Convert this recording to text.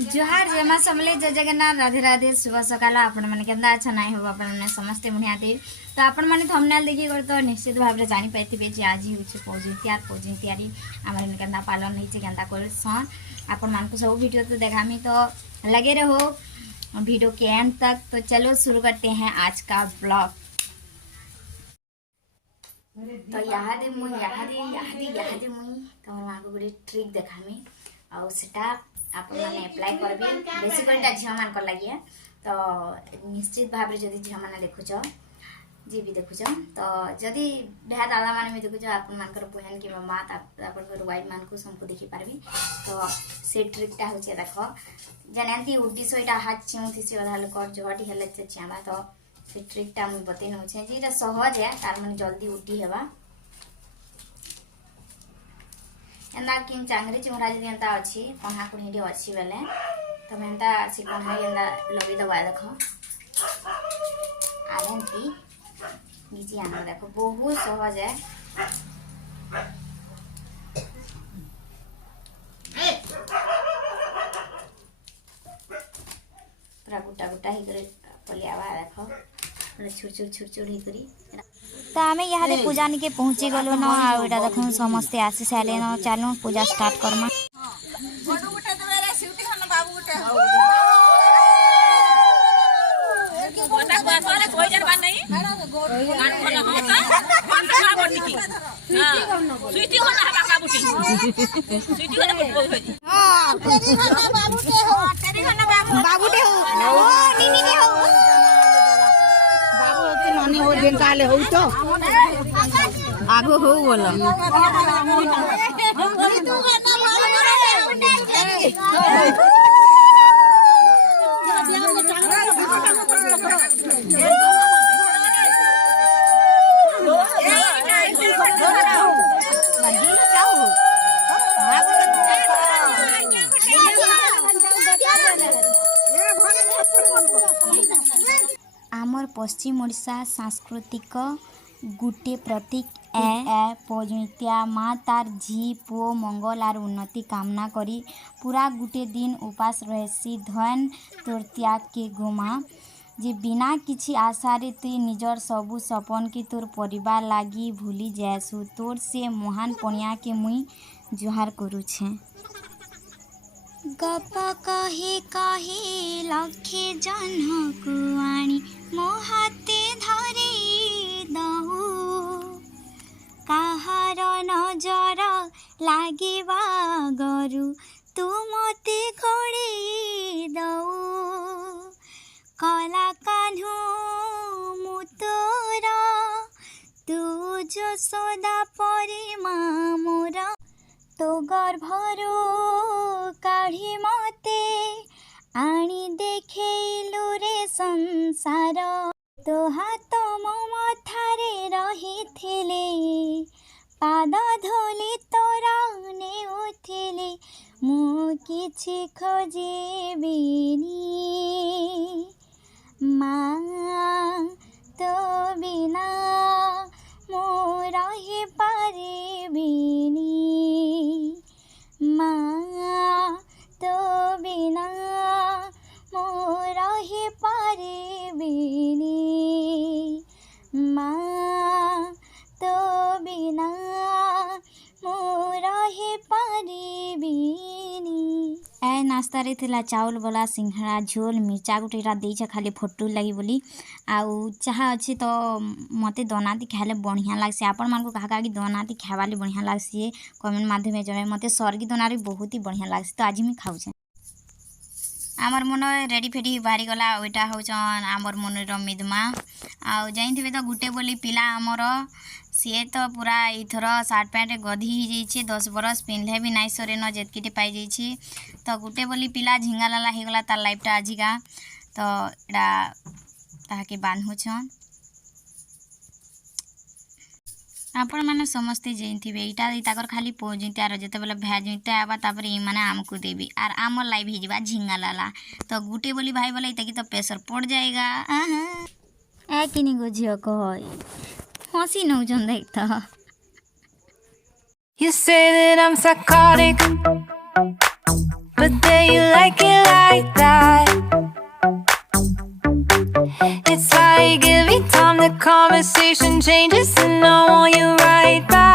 जोहार जय मां समले जय जगन्नाथ राधे राधे शुभ सकाल आपण मैंने केंदा अच्छा नहीं हो आपण मैंने समस्ते बढ़िया थे तो आपण मैंने थंबनेल देखि कर तो निश्चित भाव रे जानि पाइथिबे जे आज होचे पौजी तैयारी हमर ने केंदा पालन होइचे केंदा करसन आपण मान को सब वीडियो तो देखामी तो लगे रहो वीडियो के एंड तक। तो चलो शुरू करते हैं आज का ब्लॉग। तो याद मुई तमर मान को गोटे ट्रिक देखामी आ सेटा आप मैंने अप्लाई करबी बेसिकली झील मान लगे तो निश्चित भाव जदि झील मैंने देखुच जी भी देखुच तो जदि भैया दादा मैंने भी देखुच आप बहन कि माँ वाइफ मान को सबको देखिपारि तो से ट्रिकटा हूँ देख जानती उड्डीस यहाँ हाथ चिमुथी अधा लोक जहटी हेले चियामा तो से ट्रिकटा मुझे बतई नौचे जी सहज है तार मैंने जल्दी उड्डी हेबा एंदा कि चांगरी चिमरा जी एंता अच्छी कहा कुड़ी अच्छी बेले तुम एंता से कहा एंता लगे दबा देख आरती नीचे आना देखो बहुत सहज है पूरा गुटा गुटा ही करे पलियावा देखो छुड़ ही करी तो आम यहाँ पूजा निके पहुँची गलु न आटा देख समस्ते आसी सारे न चलो पूजा स्टार्ट करमा। हो तो आगो हो बोला आमर पश्चिम ओडिशा सांस्कृतिक गुटे प्रतीक ए पौजित्या माँ तार झी पु मंगल आर उन्नति कामना करी पूरा गुटे दिन उपास रहसी धन तोर त्याग के गोमा जे बिना किसी आशारे तुई निजर सबू सपन के तोर परिवार लागी भूली जासु तोर से महान पणिया के मुई जुहार करुछे। गप कहे लखे जन्हकु आनी मो हाथे धरी दहु काहार नजर लागिबा गरु तू मते घोड़े दऊ कला कान्हु मुतोर तू जसोदा परी मोर तो गर्भरू काढ़ी मते आनी देखेलु रे संसार तो हाथ मो मथारे रहिथिले पाद धोली तोरा नेउथिले मु किछि खोजिबिनी माँ तो बिना मो रहि पारिबिनी माँ तो बिना मो रहि पारिबिनी माँ तो बिना मो रहि पारिबिनी। ए नास्ता रे थिला चाउल वाला सिंघड़ा झोल मिर्चा गुटेरा देइछे खाली फोटो लगी बोली आउ चाहा अच्छे तो मते दोनाती खाले बढ़िया लागसी आपण मान को कहा कि दोनाती खावाली बढ़िया लागसी कमेंट माध्यम जणे मते सरगी दोनारी बहुत ही बढ़िया लागसी तो आज मी खाउछे। आमर मन रेडी फेडी बाहरी गला ओइटा होचन आमर मनर मिदमा आउ जाइथिबे तो गुटे बोली पिला आमर सी तो पूरा इथर सार्ट पैंट गधी ही जाइए 10 बरस पिंधे भी नाई सरे न जेतकीटे पाई जाइए तो गुटे बोली पिला झिंगा लाला होगला तार लाइफटा आजिका तो एटा ताके बांधुछन आपण मैंने समस्ते जाइथिबे इटा ताकर खाली पहुँचते जिते बेले भेजते आवा तापर माने आमको देवी आर आम लाइव हिजवा झिंगा लाला तो गुटे बोली भाई बोले इतकी तो प्रेशर पड़ जाएगा ए किनी गो झियो कह हसी नौजन देख तो You say that I'm psychotic, but there you like it like that. It's like every time the conversation changes, and I want you right back.